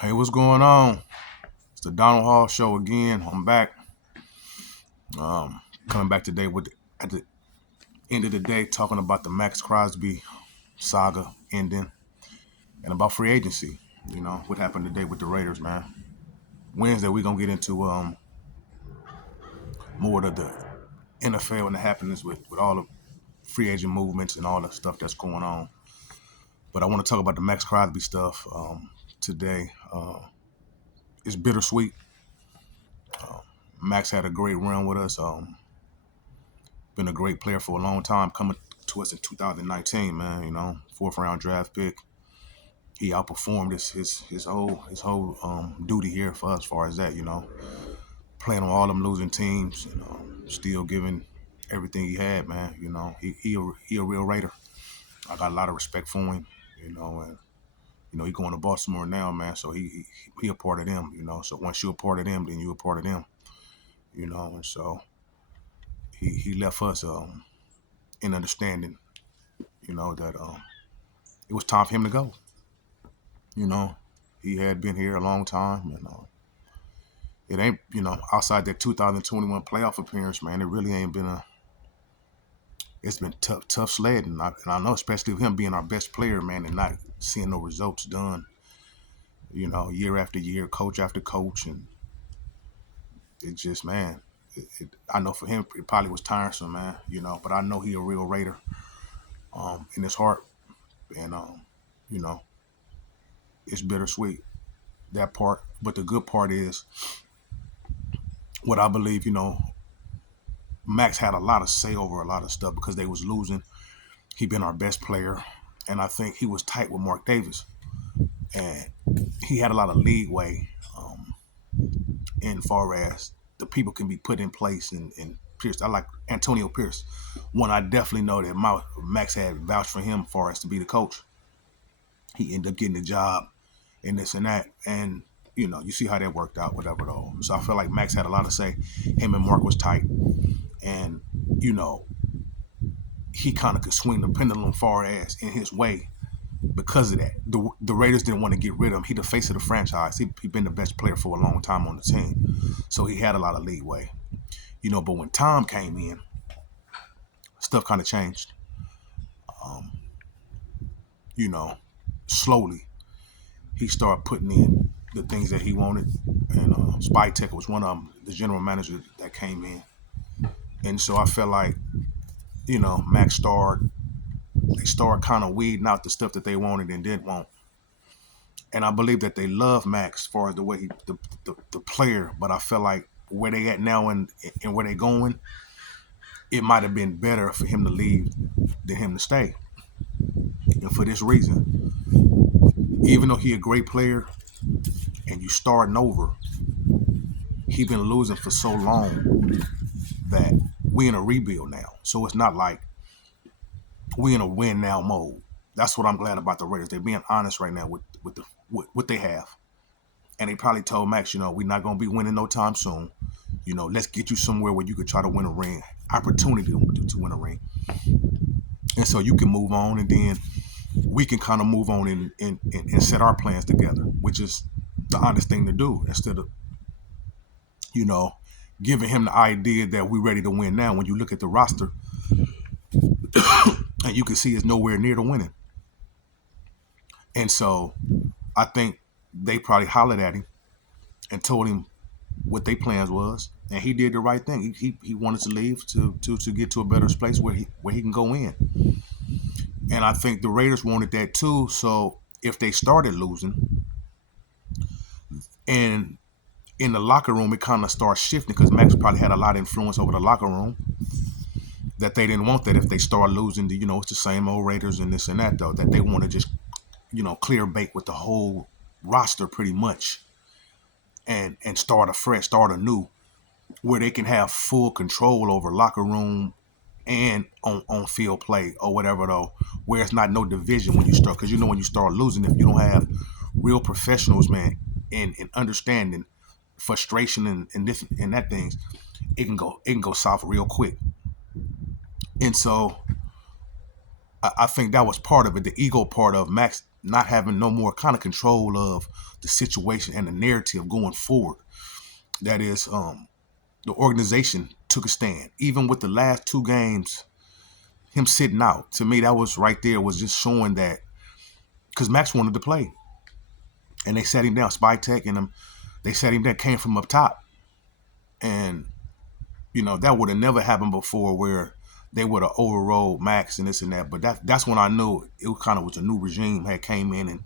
Hey, what's going on? It's the Donald Hall Show again. I'm back. Coming back today at the end of the day talking about the Maxx Crosby saga ending and about free agency. You know what happened today with the Raiders, man. Wednesday we're gonna get into more of the NFL and the happenings with all the free agent movements and all the stuff that's going on. But I want to talk about the Maxx Crosby stuff today. It's bittersweet. Max had a great run with us. Been a great player for a long time. Coming to us in 2019, man. You know, fourth round draft pick. He outperformed his whole duty here for us, as far as that. You know, playing on all them losing teams. You know, still giving everything he had, man. You know, he a real Raider. I got a lot of respect for him. You know, and he going to Baltimore now, man. So he a part of them. You know, so once you a part of them, then you a part of them. You know, and so he left us in understanding. You know that it was time for him to go. You know, he had been here a long time, and it ain't outside that 2021 playoff appearance, man. It really ain't been a. It's been tough sledding, and I know, especially with him being our best player, man, and not seeing no results done. You know, year after year, coach after coach, and it just, man. I know for him, it probably was tiresome, man. You know, but I know he a real Raider, in his heart, and you know, it's bittersweet, that part. But the good part is what I believe. Max had a lot of say over a lot of stuff because they was losing. He been our best player, and I think he was tight with Mark Davis, and he had a lot of leeway in far as the people can be put in place. And Pierce, I like Antonio Pierce. One I definitely know that Max had vouched for him far as to be the coach. He ended up getting the job and this and that, and you see how that worked out, whatever though. So I feel like Max had a lot to say. Him and Mark was tight, and you know he kind of could swing the pendulum far as in his way because of that. The Raiders didn't want to get rid of him. He the face of the franchise. He been the best player for a long time on the team, so he had a lot of leeway. But when Tom came in, stuff kind of changed. You know, slowly he started putting in the things that he wanted, and Spytek was one of them, the general manager that came in, and so I felt like Max started kind of weeding out the stuff that they wanted and didn't want. And I believe that they love Max as far as the way the player, but I feel like where they at now and where they going, it might have been better for him to leave than him to stay. And for this reason, even though he a great player and you starting over, he been losing for so long that we in a rebuild now. So it's not like we in a win now mode. That's what I'm glad about the Raiders. They're being honest right now with what they have. And they probably told Max, we're not going to be winning no time soon. Let's get you somewhere where you could try to win a ring, opportunity to win a ring. And so you can move on, and then we can kind of move on and set our plans together, which is the honest thing to do, instead of, giving him the idea that we're ready to win now when you look at the roster and you can see it's nowhere near to winning. And so I think they probably hollered at him and told him what their plans was, and he did the right thing. He wanted to leave to get to a better place where he can go in. And I think the Raiders wanted that too. So if they started losing, and in the locker room it kind of starts shifting, because Max probably had a lot of influence over the locker room, that they didn't want that if they start losing. It's the same old Raiders and this and that, though, that they want to just clear bait with the whole roster pretty much, and start afresh, start anew, where they can have full control over locker room and on field play or whatever, though, where it's not no division when you start. Because when you start losing, if you don't have real professionals, man, in understanding frustration and this and that things, it can go south real quick. And so I think that was part of it, the ego part of Max not having no more kind of control of the situation and the narrative going forward. That is, the organization took a stand. Even with the last 2 games, him sitting out, to me, that was right there, was just showing that, because Maxx wanted to play. And they sat him down, Tech and them, they sat him down, came from up top. And, that would have never happened before, where they would have overrode Maxx and this and that. But that's when I knew it kind of was a new regime had came in,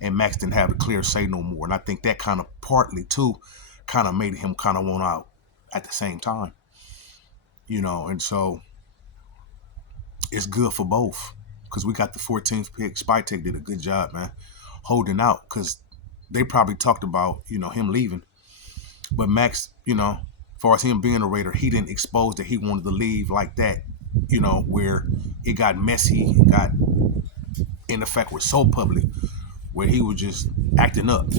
and Maxx didn't have a clear say no more. And I think that kind of partly, too, kind of made him kind of want out at the same time. And so it's good for both, because we got the 14th pick. Tech did a good job, man, holding out, because they probably talked about, him leaving. But Maxx, as far as him being a Raider, he didn't expose that he wanted to leave like that, where it got messy, it got, in effect, was so public, where he was just acting up,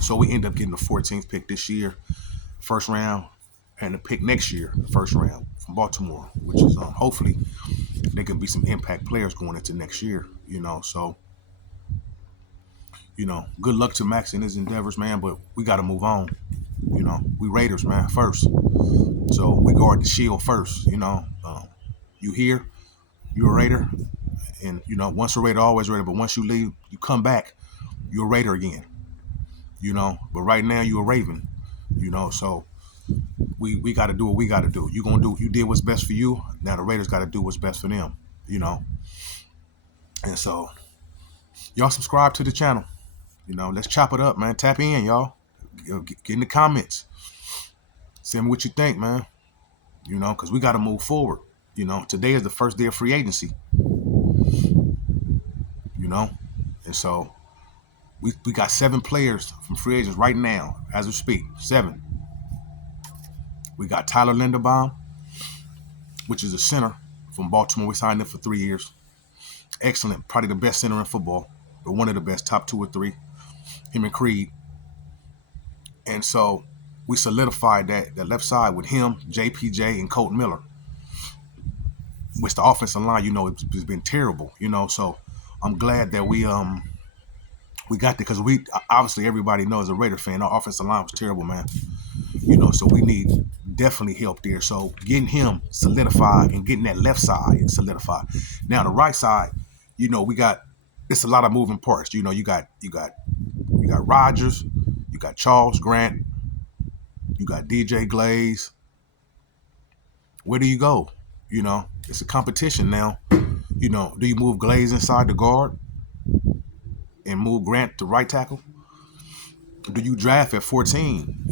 So we end up getting the 14th pick this year, first round, and the pick next year, first round from Baltimore, which is hopefully there can be some impact players going into next year, So, good luck to Maxx in his endeavors, man. But we got to move on. We Raiders, man, first. So we guard the shield first. You here, you're a Raider, and once a Raider, always a Raider. But once you leave, you come back, you're a Raider again. But right now you're a Raven. So we got to do what we got to do. You gonna do. You did what's best for you. Now the Raiders got to do what's best for them. And so y'all subscribe to the channel. Let's chop it up, man. Tap in, y'all. Get in the comments. Send me what you think, man. Because we got to move forward. Today is the first day of free agency. And so we got 7 players from free agents right now, as we speak. 7. We got Tyler Linderbaum, which is a center from Baltimore. We signed him for 3 years. Excellent. Probably the best center in football, but one of the best, top 2 or 3. Him and Creed. And so we solidified that left side with him, JPJ, and Colt Miller. Which the offensive line, it's been terrible. So I'm glad that we got that, because we obviously, everybody knows, a Raider fan, our offensive line was terrible, man. So we need definitely help there. So getting him solidified and getting that left side solidified. Now the right side, we got, it's a lot of moving parts. You got Rodgers, you got Charles Grant, you got DJ Glaze. Where do you go? It's a competition now. Do you move Glaze inside the guard and move Grant to right tackle? Do you draft at 14?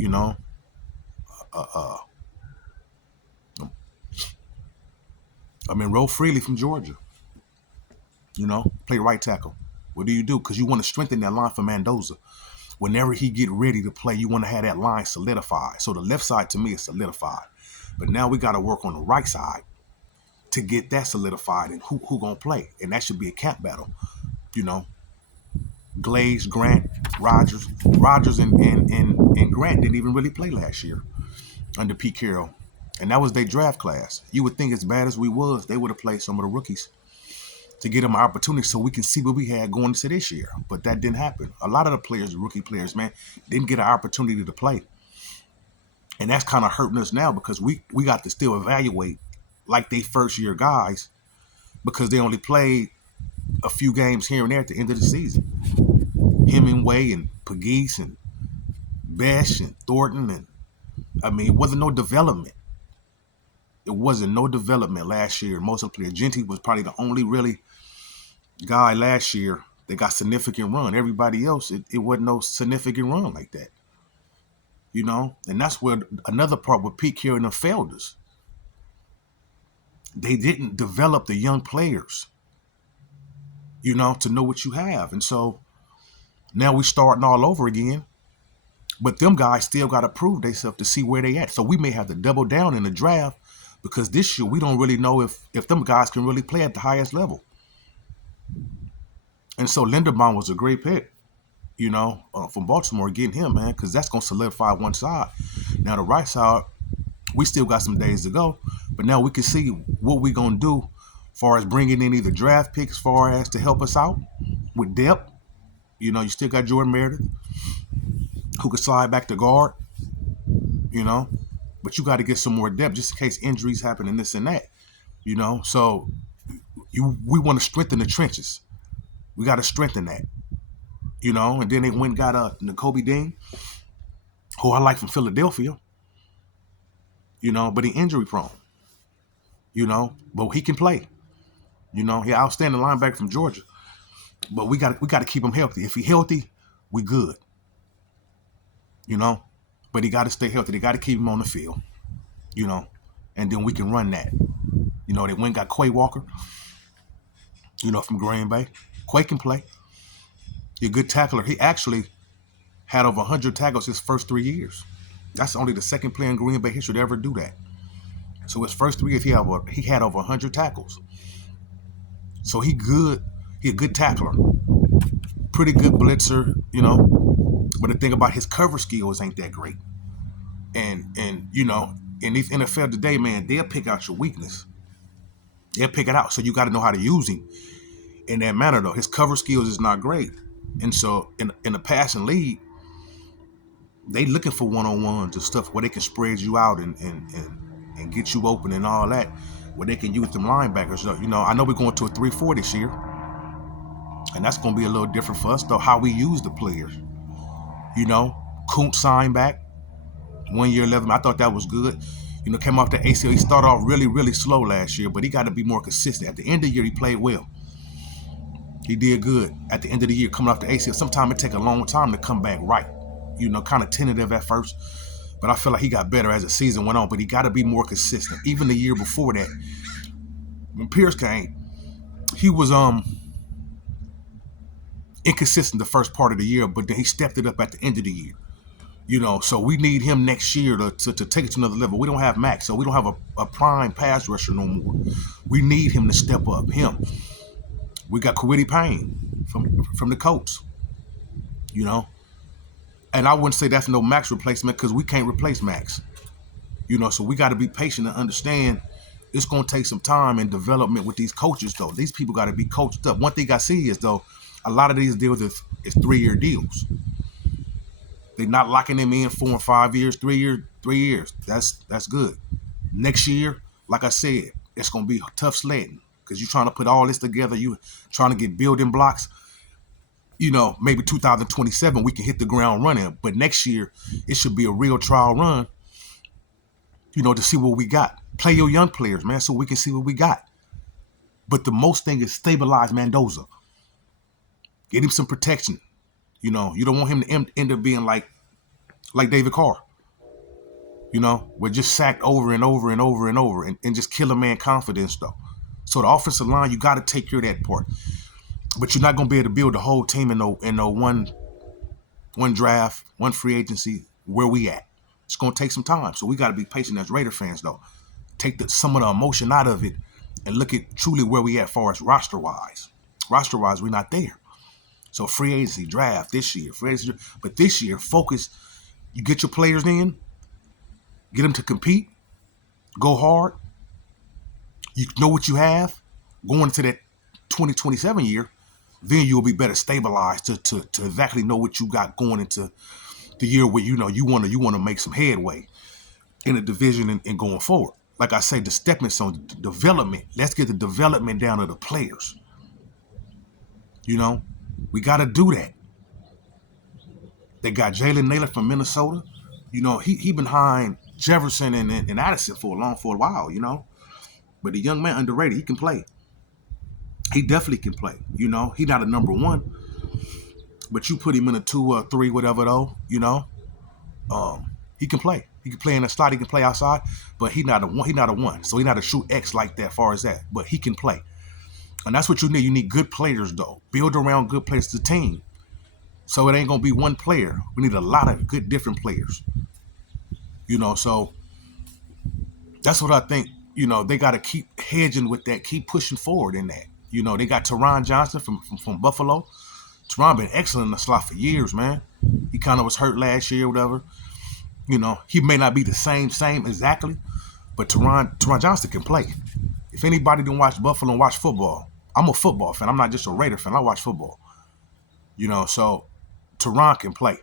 Roll Freely from Georgia. Play right tackle. What do you do? Because you want to strengthen that line for Mendoza. Whenever he get ready to play, you want to have that line solidified. So the left side, to me, is solidified. But now we got to work on the right side to get that solidified, and who gonna play. And that should be a cap battle. Glaze, Grant, Rodgers. Rodgers and Grant didn't even really play last year under Pete Carroll. And that was their draft class. You would think, as bad as we was, they would have played some of the rookies to get them an opportunity so we can see what we had going into this year. But that didn't happen. A lot of the players, rookie players, man, didn't get an opportunity to play. And that's kind of hurting us now, because we got to still evaluate like they first-year guys, because they only played a few games here and there at the end of the season. Hemingway and Pegues and Besh and Thornton. And it wasn't no development. It wasn't no development last year. Most of the players, Genty was probably the only really guy last year that got significant run. Everybody else, it wasn't no significant run like that. And that's where another part where Pete Carroll and them failed us. They didn't develop the young players, to know what you have. And so now we're starting all over again. But them guys still got to prove themselves to see where they at. So we may have to double down in the draft, because this year we don't really know if them guys can really play at the highest level. And so Linderbaum was a great pick, from Baltimore, getting him, man, because that's going to solidify one side. Now the right side, we still got some days to go, but now we can see what we're going to do as far as bringing in either draft picks, as far as to help us out with depth, You know, you still got Jordan Meredith, who could slide back to guard, you know, but you got to get some more depth just in case injuries happen and this and that, you know. So we want to strengthen the trenches. We got to strengthen that, you know. And then they went and got Nakobe Dean, who I like from Philadelphia, you know, but he injury prone, you know, but he can play. You know, he outstanding linebacker from Georgia. But we got to keep him healthy. If he healthy, we good. You know, but he got to stay healthy. They got to keep him on the field. You know, and then we can run that. You know, they went and got Quay Walker. You know, from Green Bay. Quay can play. He's a good tackler. He actually had over 100 tackles his first 3 years. That's only the second player in Green Bay history to ever do that. So his first 3 years, he had over 100 tackles. So he good. He a good tackler. Pretty good blitzer, you know. But the thing about his cover skills ain't that great. And you know, in these NFL today, man, they'll pick out your weakness. They'll pick it out. So you got to know how to use him in that manner, though. His cover skills is not great. And so in the passing league, they looking for one-on-ones and stuff where they can spread you out and get you open and all that, where they can use them linebackers. So, you know, I know we're going to a 3-4 this year. And that's going to be a little different for us, though, how we use the players. You know, Kuntz signed back 1 year, 11. I thought that was good. You know, came off the ACL. He started off really, really slow last year, but he got to be more consistent. At the end of the year, he played well. He did good. At the end of the year, coming off the ACL, sometimes it take a long time to come back right. You know, kind of tentative at first, but I feel like he got better as the season went on. But he got to be more consistent. Even the year before that, when Pierce came, he was inconsistent the first part of the year, but then he stepped it up at the end of the year. You know, so we need him next year to take it to another level. We don't have Maxx, so we don't have a prime pass rusher no more. We need him to step up. Him. We got Kwity Paye from the Colts. You know, and I wouldn't say that's no Maxx replacement because we can't replace Maxx. You know, so we got to be patient and understand it's going to take some time and development with these coaches, though. These people got to be coached up. One thing I see is, though, a lot of these deals is 3-year deals. They're not locking them in 4 and 5 years, 3 years. That's good. Next year, like I said, it's going to be tough sledding because you're trying to put all this together. You trying to get building blocks. You know, maybe 2027 we can hit the ground running, but next year it should be a real trial run. You know, to see what we got. Play your young players, man, so we can see what we got. But the most thing is stabilize Mendoza. Get him some protection. You know, you don't want him to end up being like David Carr. You know, we're just sacked over and over and over and over and just kill a man confidence, though. So the offensive line, you got to take care of that part. But you're not going to be able to build the whole team in no one draft, one free agency where we at. It's going to take some time. So we got to be patient as Raider fans, though. Take some of the emotion out of it and look at truly where we at as far as roster-wise. Roster-wise, we're not there. So free agency, draft this year. But this year, focus. You get your players in. Get them to compete. Go hard. You know what you have. Going into that 2027 year, then you'll be better stabilized to exactly know what you got going into the year where you know you want to make some headway in the division and going forward. Like I say, the stepping stone, the development. Let's get the development down to the players. You know, we got to do that. They got Jalen Naylor from Minnesota. You know, he been behind Jefferson and Addison for a while, you know. But the young man underrated. He can play. He definitely can play. You know, he not a number one. But you put him in a 2 or 3, whatever, though, you know. He can play. He can play in the slot. He can play outside. But he not a one. So he not a shoot X like that as far as that. But he can play. And that's what you need. You need good players, though. Build around good players to the team. So it ain't going to be one player. We need a lot of good different players. You know, so that's what I think. You know, they got to keep hedging with that. Keep pushing forward in that. You know, they got Teron Johnson from Buffalo. Teron been excellent in the slot for years, man. He kind of was hurt last year or whatever. You know, he may not be the same exactly, but Teron Johnson can play. If anybody didn't watch Buffalo and watch football, I'm a football fan. I'm not just a Raider fan. I watch football. So Teron can play.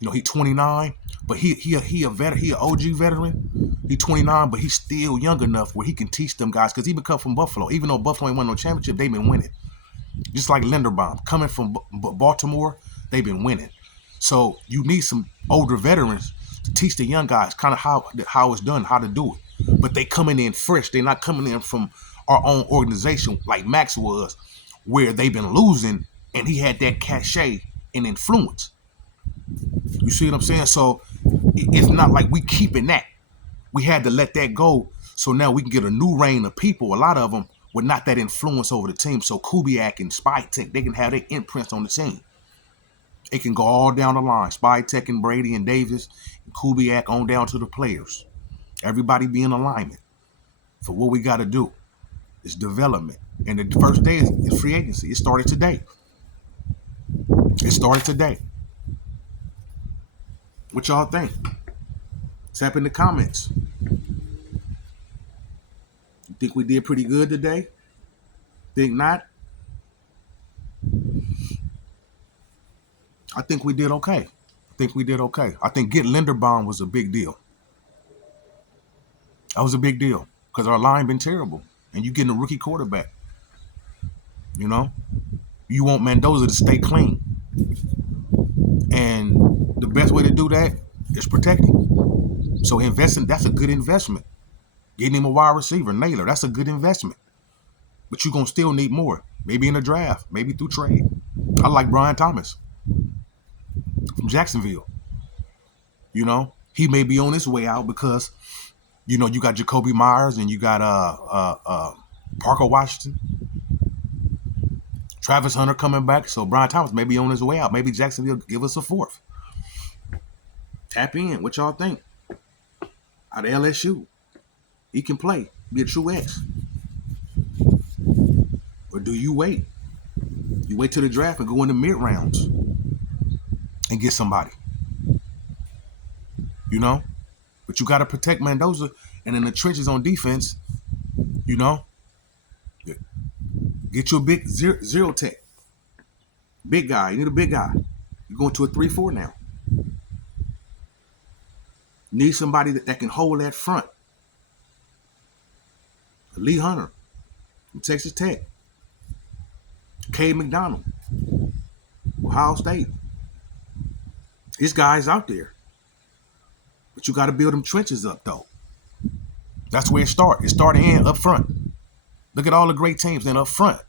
He 29, but he a veteran, he an OG veteran. He 29, but he's still young enough where he can teach them guys, because he been come from Buffalo. Even though Buffalo ain't won no championship, they've been winning. Just like Linderbaum, coming from Baltimore, they've been winning. So you need some older veterans to teach the young guys kind of how it's done, how to do it. But they coming in fresh. They're not coming in from our own organization like Maxx was, where they've been losing, and he had that cachet and influence. You see what I'm saying? So it's not like we keeping that. We had to let that go, so now we can get a new reign of people. A lot of them with not that influence over the team. So Kubiak and Spytek, they can have their imprints on the team. It can go all down the line. Spytek and Brady and Davis and Kubiak on down to the players. Everybody be in alignment for what we got to do. It's development. And the first day is free agency. It started today. What y'all think? Tap in the comments. You think we did pretty good today? Think not? I think we did okay. I think getting Linderbaum was a big deal. That was a big deal because our line been terrible, and you getting a rookie quarterback. You want Mendoza to stay clean, and the best way to do that is protect him. So investing, that's a good investment. Getting him a wide receiver, Naylor, that's a good investment. But you're going to still need more. Maybe in a draft, maybe through trade. I like Brian Thomas from Jacksonville. He may be on his way out because, you got Jacoby Myers and you got Parker Washington. Travis Hunter coming back. So Brian Thomas may be on his way out. Maybe Jacksonville give us a fourth. Tap in. What y'all think? Out of LSU. He can play. Be a true X. Or do you wait? You wait till the draft and go in the mid rounds and get somebody. But you got to protect Mendoza. And in the trenches on defense, get you a big zero tech. Big guy. You need a big guy. You're going to a 3-4 now. Need somebody that can hold that front. Lee Hunter from Texas Tech. Cade McDonald. Ohio State. These guys out there. But you got to build them trenches up, though. That's where it starts. It started in up front. Look at all the great teams then up front.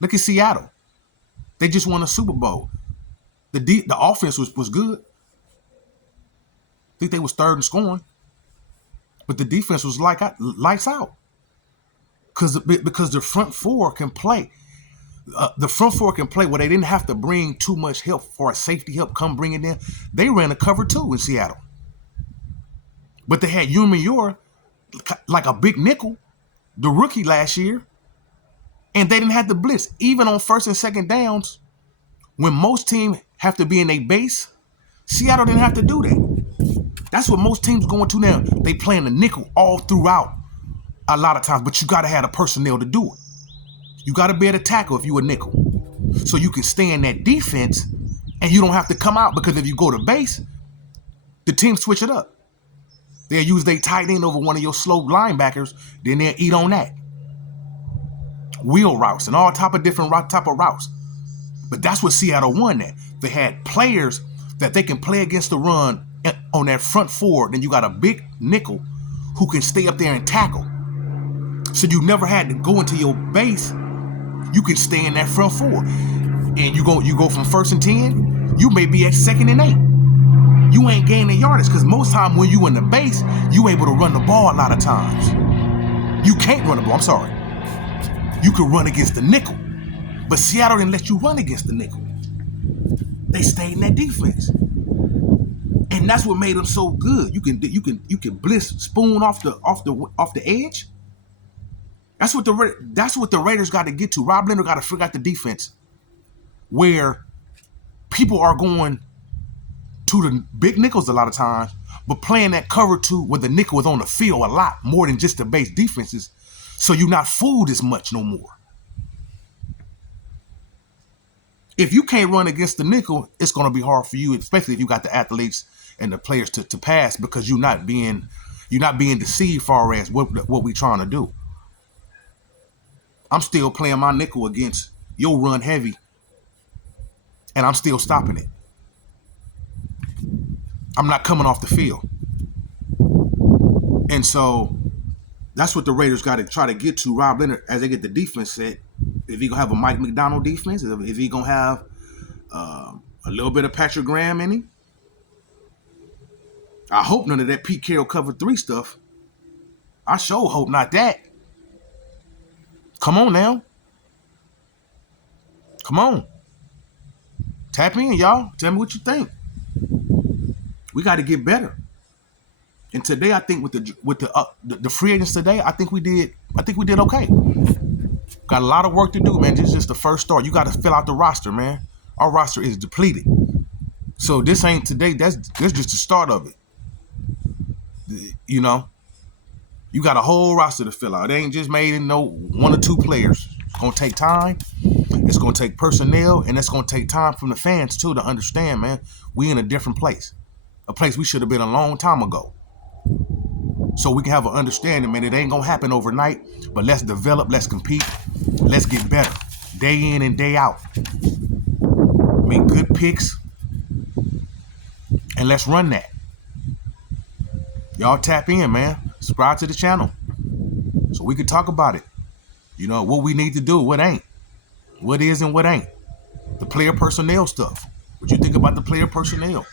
Look at Seattle. They just won a Super Bowl. The offense was good. I think they was third in scoring. But the defense was lights out. Because the front four can play. The front four can play where they didn't have to bring too much help for a safety help come bring it in. They ran a cover 2 in Seattle. But they had Umenyiora like a big nickel, the rookie last year, and they didn't have to blitz. Even on first and second downs, when most teams have to be in a base, Seattle didn't have to do that. That's what most teams going to now. They playing the nickel all throughout a lot of times, but you got to have the personnel to do it. You got to be able to tackle if you a nickel. So you can stay in that defense and you don't have to come out, because if you go to base, the team switch it up. They'll use their tight end over one of your slow linebackers, then they'll eat on that. Wheel routes and all type of different type of routes. But that's what Seattle won at. They had players that they can play against the run on that front four. Then you got a big nickel who can stay up there and tackle. So you never had to go into your base. You can stay in that front four. And you go from 1st and 10, you may be at 2nd and 8. You ain't gaining yardage, because most time when you in the base, you able to run the ball a lot of times. You can't run the ball, I'm sorry. You can run against the nickel. But Seattle didn't let you run against the nickel. They stayed in that defense. And that's what made them so good. You can blitz spoon off the edge. That's what the Raiders got to get to. Rob Leonard got to figure out the defense where people are going to the big nickels a lot of times, but playing that cover 2 where the nickel is on the field a lot more than just the base defenses, so you're not fooled as much no more. If you can't run against the nickel, it's going to be hard for you, especially if you got the athletes and the players to pass, because you're not being deceived far as what we trying to do. I'm still playing my nickel against your run heavy, and I'm still stopping it. I'm not coming off the field. And so that's what the Raiders got to try to get to, Rob Leonard, as they get the defense set. If he going to have a Mike McDonald defense, if he going to have a little bit of Patrick Graham in him, I hope none of that Pete Carroll cover 3 stuff. I sure hope not that. Come on now. Come on. Tap in, y'all. Tell me what you think. We got to get better. And today, I think with the free agents today, I think we did okay. Got a lot of work to do, man. This is just the first start. You got to fill out the roster, man. Our roster is depleted. So this ain't today. That's just the start of it. You know, you got a whole roster to fill out. It ain't just made in no 1 or 2 players. It's gonna take time. It's gonna take personnel, and it's gonna take time from the fans too to understand, man. We in a different place, a place we should have been a long time ago. So we can have an understanding, man. It ain't gonna happen overnight, but let's develop, let's compete, let's get better, day in and day out. Make good picks, and let's run that. Y'all tap in, man. Subscribe to the channel so we can talk about it. You know, what we need to do, what ain't. What is and what ain't. The player personnel stuff. What you think about the player personnel?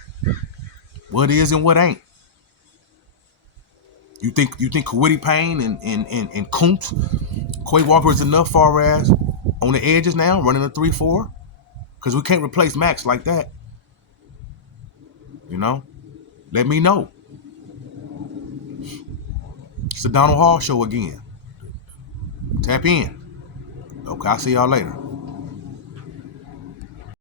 What is and what ain't. You think Kwity Payne and Kuntz, Quay Walker is enough far as on the edges now, running a 3-4? Because we can't replace Maxx like that. You know? Let me know. It's the Donald Hall Show again. Tap in. Okay, I'll see y'all later.